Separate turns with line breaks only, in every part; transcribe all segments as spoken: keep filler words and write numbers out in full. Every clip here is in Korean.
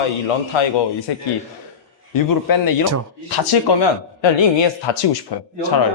이 런타이거 이 새끼 일부러 뺐네 이런 거 다칠 거면 그냥 링 위에서 다치고 싶어요. 차라리.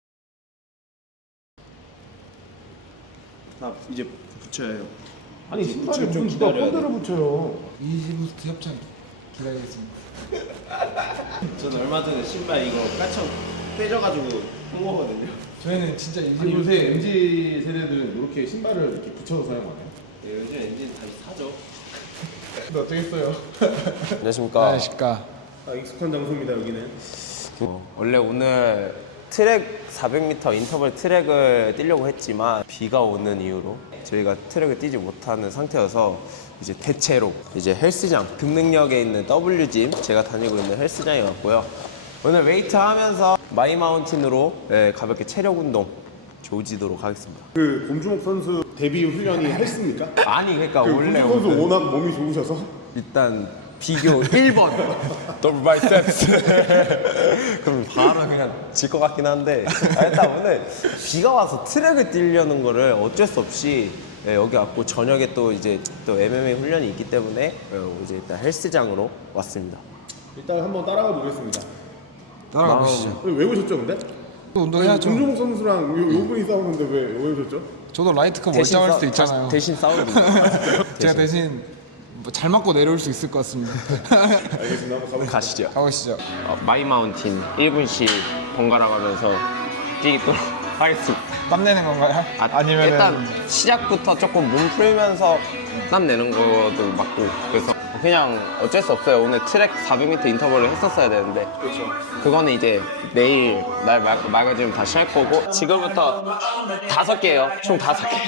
나 이제 붙여야 해요.
아니 신발에 무슨 누가 펀드를 붙여요.
이지부스트 협찬 기다리겠습니다.
저는 얼마 전에 신발 이거 까쳐 빼져가지고 본 거거든요.
저희는 진짜
아니
이지부스트
요새 엠지 세대들은 이렇게 신발을 이렇게 붙여서 사용하나요?
네, 요즘 엔진 다시 사죠.
근데 어떻겠어요?
안녕하십니까.
안녕하십니까.
아, 익숙한 장소입니다 여기는.
어, 원래 오늘 트랙 사백 미터 인터벌 트랙을 뛰려고 했지만 비가 오는 이유로 저희가 트랙을 뛰지 못하는 상태여서 이제 대체로 이제 헬스장 금능역에 있는 더블유짐 제가 다니고 있는 헬스장에 왔고요. 오늘 웨이트 하면서 마이마운틴으로 네, 가볍게 체력 운동 조지도록 하겠습니다.
그 봄주목 선수 데뷔 훈련이 했습니까?
아니 그러니까
그
원래
봄주목 선수
오늘
워낙 몸이 좋으셔서
일단 비교 일 번 더블 바이셉스 그럼 바로 그냥 질 것 같긴 한데 아, 일단 오늘 비가 와서 트랙을 뛰려는 거를 어쩔 수 없이 예, 여기 왔고 저녁에 또 이제 또 엠엠에이 훈련이 있기 때문에 어, 이제 일단 헬스장으로 왔습니다.
일단 한번 따라가 보겠습니다.
따라가 보시죠.
왜 오셨죠 근데?
또 운동해야죠.
봄주목 선수랑 요, 요 분이 싸우는데 왜, 왜 오셨죠?
저도 라이트컵 멀쩡할 수도 있잖아요.
대신 싸우기
제가 대신 뭐잘 맞고 내려올 수 있을 것 같습니다.
알겠습니다. 한번 가보시죠.
가시죠.
가보시죠.
어, 마이마운틴 일 분씩 번갈아 가면서 뛰도록 하겠습니다.
땀내는 건가요?
아,
아니면
일단 시작부터 조금 몸 풀면서 땀 내는 것도 맞고 그래서 그냥 어쩔 수 없어요. 오늘 트랙 사백 미터 인터벌을 했었어야 되는데 그렇죠. 그거는 이제 내일 날 맑- 맑아지면 다시 할 거고 지금부터 다섯 개예요. 총 다섯 개.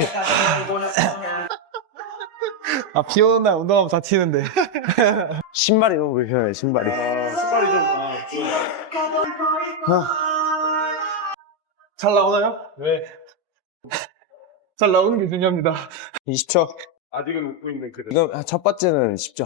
아, 비 오는 날 운동하면 다치는데.
신발이 너무 불편해. 신발이.
아, 신발이 좀 아,
잘 나오나요? 네. 잘 나오는 게 중요합니다.
이십 초.
아직은 웃고 있는 그릇.
이거 첫 번째는 쉽죠.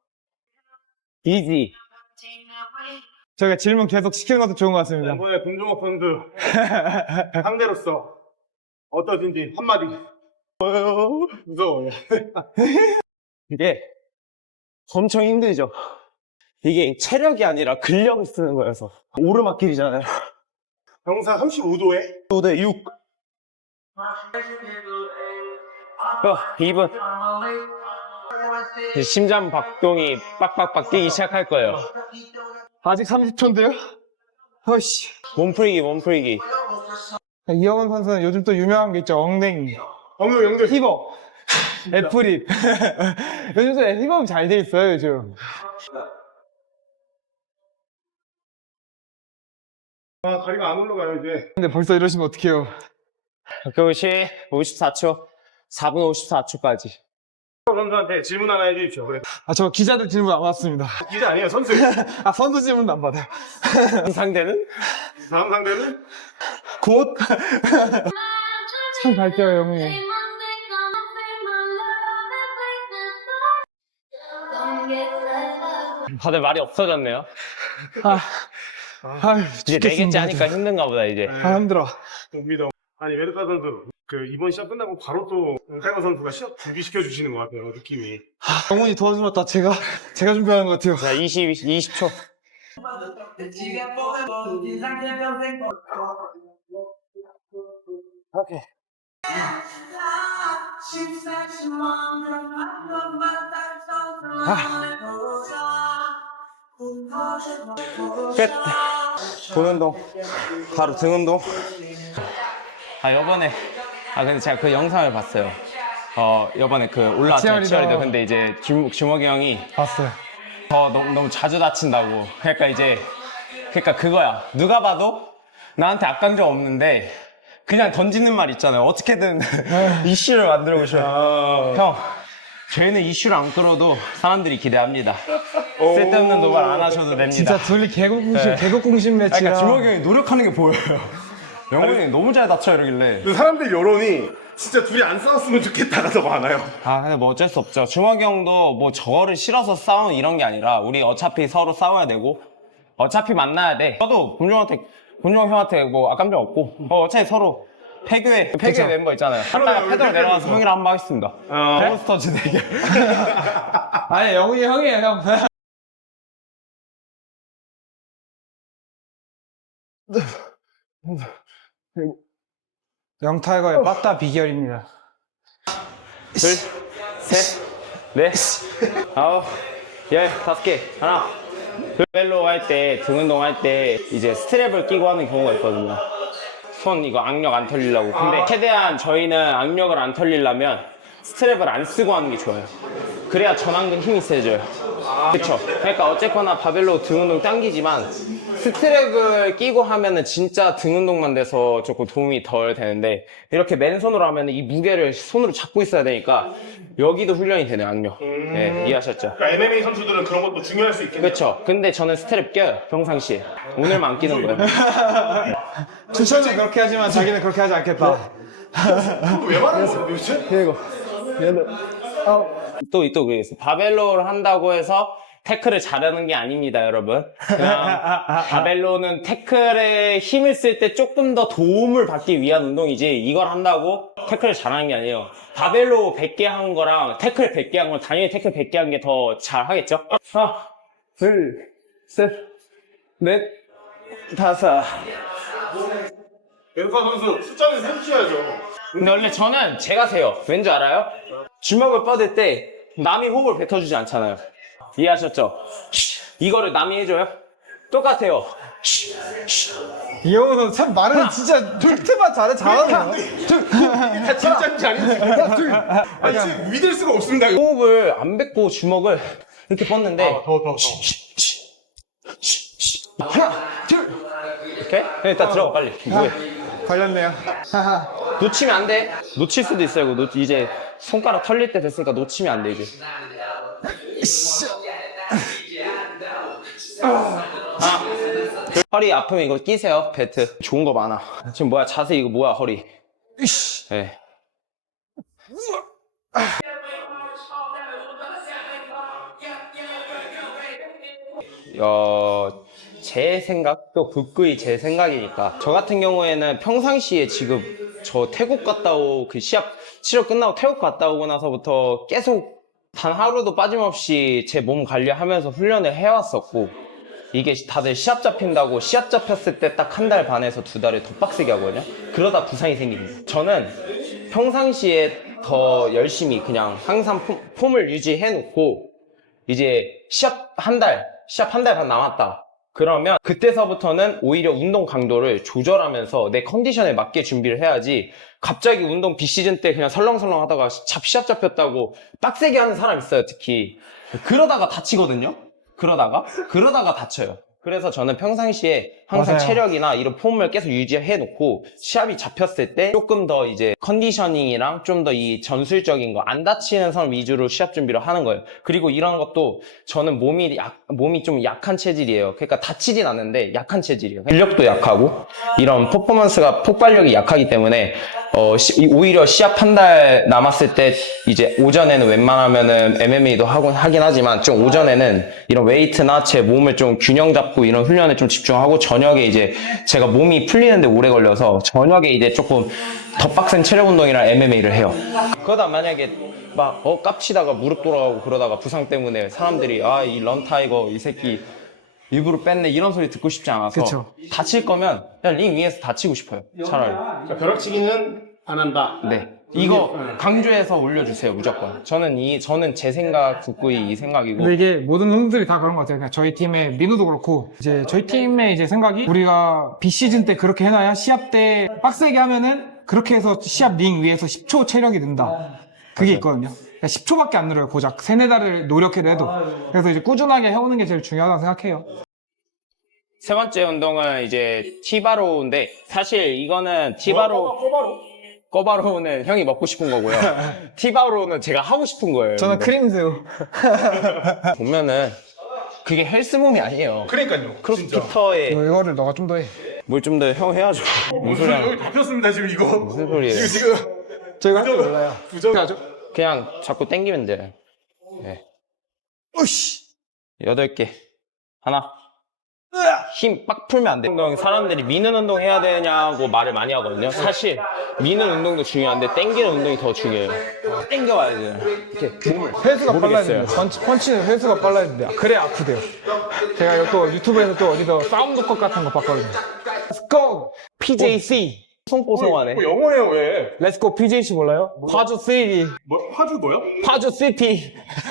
이지.
저희가 질문 계속 시키는 것도 좋은 것 같습니다.
이번에 봄주목 선수 상대로서 어떠신지 한마디. 무서워요.
이게 엄청 힘들죠. 이게 체력이 아니라 근력을 쓰는 거여서 오르막길이잖아요.
경사 삼십오 도에
오 대 육. 어, 이 분. 이제 심장 박동이 빡빡빡 뛰기 시작할 거예요.
아직 삼십 초인데요? 어이씨.
몸풀기, 몸풀기.
이영훈 선수는 요즘 또 유명한 게 있죠. 엉덩이.
엉덩이 연결.
힙업. 애플립. 요즘 또 힙업이 잘 돼 있어요, 요즘.
아, 다리가 안 올라가요 이제.
근데 벌써 이러시면 어떡해요.
박경시 오십사 초. 사 분 오십사 초까지.
선수한테 질문 하나 해주십시오. 그래.
아, 저 기자들 질문 안 왔습니다.
기자 아니에요 선수.
아, 선수 질문도 안 받아요.
상대는?
다음 상대는
곧? 참 잘 뛰어요, 형님.
다들 말이 없어졌네요.
아, 아유,
이제 네 개째
죽겠습니다.
하니까 힘든가 보다, 이제.
아, 힘들어.
믿어. 아니 메르카 선수 그 이번 시합 끝나고 바로 또 타이거 선수가 시합 준비시켜 주시는 것 같아요 느낌이.
영훈이 도와주면 제가, 제가 준비하는 것 같아요.
자, 이십, 이십 초. 오케이. 끝. 돈 운동. 바로 등 운동. 아, 요번에. 아, 근데 제가 그 영상을 봤어요. 어, 요번에 그 올라왔잖아요,
치어리더.
치어리더. 근데 이제 주먹, 주먹이 형이
봤어요.
더 너무, 너무 자주 다친다고. 그러니까 이제, 그러니까 그거야. 누가 봐도 나한테 악감정 없는데 그냥 던지는 말 있잖아요. 어떻게든 이슈를 만들고 싶어요. 형, 저희는 이슈를 안 끌어도 사람들이 기대합니다. 쓸데없는 도발 안 하셔도 됩니다.
진짜 둘이 개국공심,
네.
개국공심 매치라.
그러니까 주먹이 형이 노력하는 게 보여요. 영훈이 형이 너무 잘 다쳐 이러길래.
그 사람들 여론이 진짜 둘이 안 싸웠으면 좋겠다가 더 많아요.
아, 근데 뭐 어쩔 수 없죠. 주먹이 형도 뭐 저거를 싫어서 싸우는 이런 게 아니라 우리 어차피 서로 싸워야 되고 어차피 만나야 돼. 저도 본종한테, 본종 형한테 뭐 악감정 없고 어, 어차피 서로
폐교회 폐교회
그쵸.
멤버 있잖아요. 하다가 패드로 내려가서 형이랑 한번 하겠습니다.
어.
몬스터즈 대결.
아니 영훈이 형이에요 형. 영타이거의 빠따 비결입니다.
둘, 셋, 넷, 아홉, 열, 다섯 개. 하나. 둘. 벨로 할 때, 등 운동 할 때 이제 스트랩을 끼고 하는 경우가 있거든요. 손 이거 악력 안 털리려고. 근데 최대한 저희는 악력을 안 털리려면 스트랩을 안 쓰고 하는 게 좋아요. 그래야 전완근 힘이 세져요. 그쵸? 그러니까 어쨌거나 바벨로 등 운동 당기지만 스트랩을 끼고 하면은 진짜 등 운동만 돼서 조금 도움이 덜 되는데 이렇게 맨손으로 하면은 이 무게를 손으로 잡고 있어야 되니까 여기도 훈련이 되네요, 악력. 네, 이해하셨죠?
그러니까 엠엠에이 선수들은 그런 것도 중요할 수 있겠네요.
그쵸? 근데 저는 스트랩 껴요, 평상시에. 오늘만 안 끼는 거예요.
추천은 그렇게 하지만 자기는 그렇게 하지 않겠다.
그거 왜 말하는 거예요, 도대체?
그리고 얘는
또, 또 그랬어. 바벨로를 한다고 해서 태클을 잘하는 게 아닙니다, 여러분. 그냥 바벨로는 태클에 힘을 쓸 때 조금 더 도움을 받기 위한 운동이지 이걸 한다고 태클을 잘하는 게 아니에요. 바벨로 백 개 한 거랑 태클 백 개 한 건 당연히 태클 백 개 한 게 더 잘하겠죠? 하나, 둘, 셋, 넷, 다섯.
웨르카 선수 숫자는 세주셔야죠.
근데 원래 저는 제가 세요. 왠지 알아요? 주먹을 뻗을 때 남이 호흡을 뱉어주지 않잖아요. 이해하셨죠? 이거를 남이 해줘요? 똑같아요.
이영훈 선수 참 말은 진짜 팩트만 잘해 잘하네요.
다 진짜인지 아닌지. 아니, 지금 믿을 수가 없습니다. 이거.
호흡을 안 뱉고 주먹을 이렇게 뻗는데
더, 더, 더.
하나, 둘 이렇게? 일단 들어가 빨리. 뭐해?
걸렸네요.
놓치면 안 돼. 놓칠 수도 있어요. 이거 놓- 이제 손가락 털릴 때 됐으니까 놓치면 안 돼 이제. 하나, 둘. 허리 아프면 이거 끼세요. 배트. 좋은 거 많아. 지금 뭐야 자세 이거 뭐야 허리. 네. 어, 제 생각, 또 극구이 제 생각이니까. 저 같은 경우에는 평상시에 지금 저 태국 갔다 오, 그 시합 치료 끝나고 태국 갔다 오고 나서부터 계속 단 하루도 빠짐없이 제 몸 관리하면서 훈련을 해왔었고, 이게 다들 시합 잡힌다고 시합 잡혔을 때 딱 한 달 반에서 두 달을 더 빡세게 하거든요. 그러다 부상이 생깁니다. 저는 평상시에 더 열심히 그냥 항상 폼, 폼을 유지해 놓고 이제 시합 한 달, 시합 한 달 반 남았다. 그러면 그때서부터는 오히려 운동 강도를 조절하면서 내 컨디션에 맞게 준비를 해야지 갑자기 운동 비시즌 때 그냥 설렁설렁 하다가 잡, 시합 잡혔다고 빡세게 하는 사람 있어요, 특히. 그러다가 다치거든요? 그러다가? 그러다가 다쳐요. 그래서 저는 평상시에 항상
맞아요.
체력이나 이런 폼을 계속 유지해 놓고 시합이 잡혔을 때 조금 더 이제 컨디셔닝이랑 좀 더 이 전술적인 거 안 다치는 사람 위주로 시합 준비를 하는 거예요. 그리고 이런 것도 저는 몸이 약, 몸이 좀 약한 체질이에요. 그러니까 다치진 않는데 약한 체질이에요. 근력도 약하고 이런 퍼포먼스가 폭발력이 약하기 때문에 어, 시- 오히려 시합 한 달 남았을 때 이제 오전에는 웬만하면은 엠엠에이도 하곤 하긴 하지만 좀 오전에는 이런 웨이트나 제 몸을 좀 균형 잡고 이런 훈련에 좀 집중하고 저녁에 이제 제가 몸이 풀리는데 오래 걸려서 저녁에 이제 조금 더 빡센 체력 운동이랑 엠엠에이를 해요. 그러다 만약에 막 어 깝치다가 무릎 돌아가고 그러다가 부상 때문에 사람들이 아 이 런타이거 이 새끼 일부러 뺐네 이런 소리 듣고 싶지 않아서
그쵸.
다칠 거면 그냥 링 위에서 다치고 싶어요. 차라리.
그러니까 벼락치기는 안 한다.
네. 이거 강조해서 올려주세요, 무조건. 저는 이, 저는 제 생각, 국구이 이 생각이고.
근데 이게 모든 선수들이 다 그런 것 같아요. 그냥 저희 팀의 민우도 그렇고 이제 저희 팀의 이제 생각이 우리가 비시즌 때 그렇게 해놔야 시합 때 빡세게 하면은 그렇게 해서 시합 링 위에서 십 초 체력이 는다. 그게 있거든요. 그러니까 십 초밖에 안 늘어요. 고작 세네 달을 노력해도 해도. 그래서 이제 꾸준하게 해오는 게 제일 중요하다고 생각해요.
세 번째 운동은 이제 티바로우인데, 사실 이거는 티바로,
꼬바로.
꼬바로우는 형이 먹고 싶은 거고요. 티바로우는 제가 하고 싶은 거예요.
저는
근데
크림새우.
보면은, 그게 헬스몸이 아니에요.
그러니까요.
크로스피터에
이거를 너가 좀 더 해.
뭘 좀 더 형 해야죠. 무슨 소리야.
여기 잡혔습니다, 지금 이거.
무슨 소리예요.
이거 지금
저희가 할 줄 몰라요.
부정하죠?
그냥 자꾸 당기면 돼요. 네.
오씨.
여덟 개. 하나, 힘 빡 풀면 안 돼. 운동 사람들이 미는 운동 해야 되냐고 말을 많이 하거든요. 사실 미는 운동도 중요한데 땡기는 운동이 더 중요해요. 땡겨와야 돼요. 이렇게 몸을
회수가 빨라야
모르겠어요.
된대요. 펀치, 펀치는 회수가 빨라야 된대요. 그래 아프대요. 제가 이거 또 유튜브에서 또 어디서 사운드 컷 같은 거 봤거든요. Let's go! 피제이씨. 송뽀송하네.
영어예요 왜?
Let's go 피제이씨 몰라요? 파주 시티.
뭐 화주 뭐요?
파주 시티.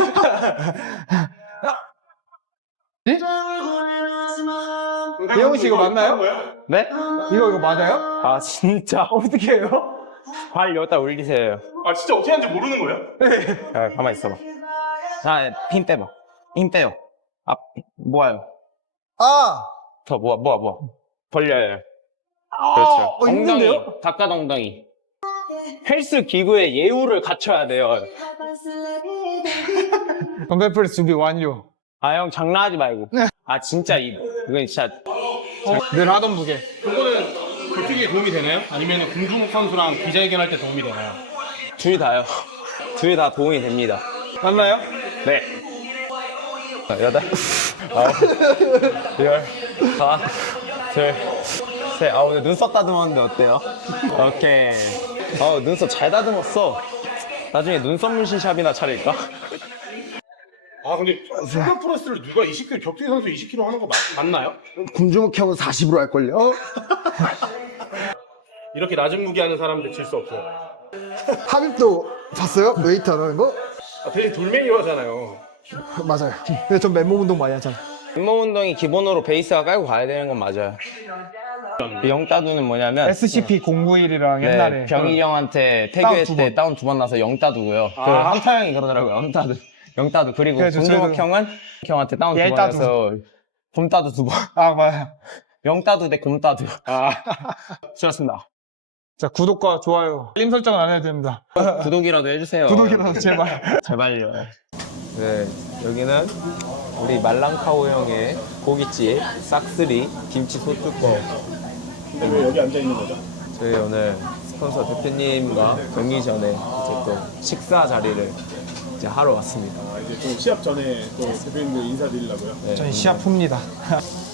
예영 씨 이거 맞나요?
네?
이거 이거 맞아요?
아 진짜
어떻게 해요?
발 여기다 올리세요.
아 진짜 어떻게 하는지 모르는 거예요?
자, 가만히 있어봐. 자, 힘 빼봐. 힘 빼요. 앞 모아요.
아!
더 모아, 모아, 모아. 벌려요.
아,
그렇죠.
어,
엉덩이,
힘든데요?
닭가 엉덩이. 헬스 기구의 예우를 갖춰야 돼요.
덤벨 프레스 준비 완료.
아, 형 장난하지 말고. 아, 진짜 이, 이건 진짜.
늘 하던 무게.
그거는 격투기에 도움이 되나요? 아니면 공중욱 선수랑 기자회견할 때 도움이 되나요?
둘 다요. 둘 다 도움이 됩니다.
맞나요?
네. 여덟, 아홉, 열, 하나, 둘, 셋. 아, 오늘 눈썹 다듬었는데 어때요? 오케이. 아, 눈썹 잘 다듬었어. 나중에 눈썹 문신샵이나 차릴까?
아 근데 슈퍼 프레스를 누가 이십 킬로그램 격투기 선수 이십 킬로그램 하는 거 맞, 맞나요?
군주목 형은 사십으로 할걸요?
이렇게 낮은 무게 하는 사람들 질 수 없어요.
하빕도 봤어요? 웨이트 안 하는 거?
아, 되게 돌멩이로 하잖아요.
맞아요. 근데 전 맨몸 운동 많이 하잖아요.
잇몸 운동이 기본으로 베이스가 깔고 가야 되는 건 맞아요. 그 영따두는 뭐냐면
에스씨피 공구일이랑 옛날에
네, 병희 형한테
다운
태교회
두
때
번.
다운 두 번 나서 영따두고요. 그
아.
한타 형이 그러더라고요. 영따두. 영따두. 그리고
그래서
손주목
저희도-
형은 형한테 다운 두 번
옐따두.
나서 곰따두 두 번.
아 맞아요.
영따두 대 곰따두. 아. 좋았습니다.
자 구독과 좋아요, 알림 설정은 안 해도 됩니다.
구독이라도 해주세요.
구독이라도 제발.
제발요.
네, 여기는 우리 말랑카오 형의 고깃집 싹쓸이 김치 소뚜껑.
근데 왜 여기 앉아 있는 거죠?
저희 오늘 스폰서 대표님과 경기 전에 이제 또 식사 자리를 이제 하러 왔습니다.
이제 또 시합 전에 또 대표님들 인사드리려고요.
네,
저희 시합 풉니다.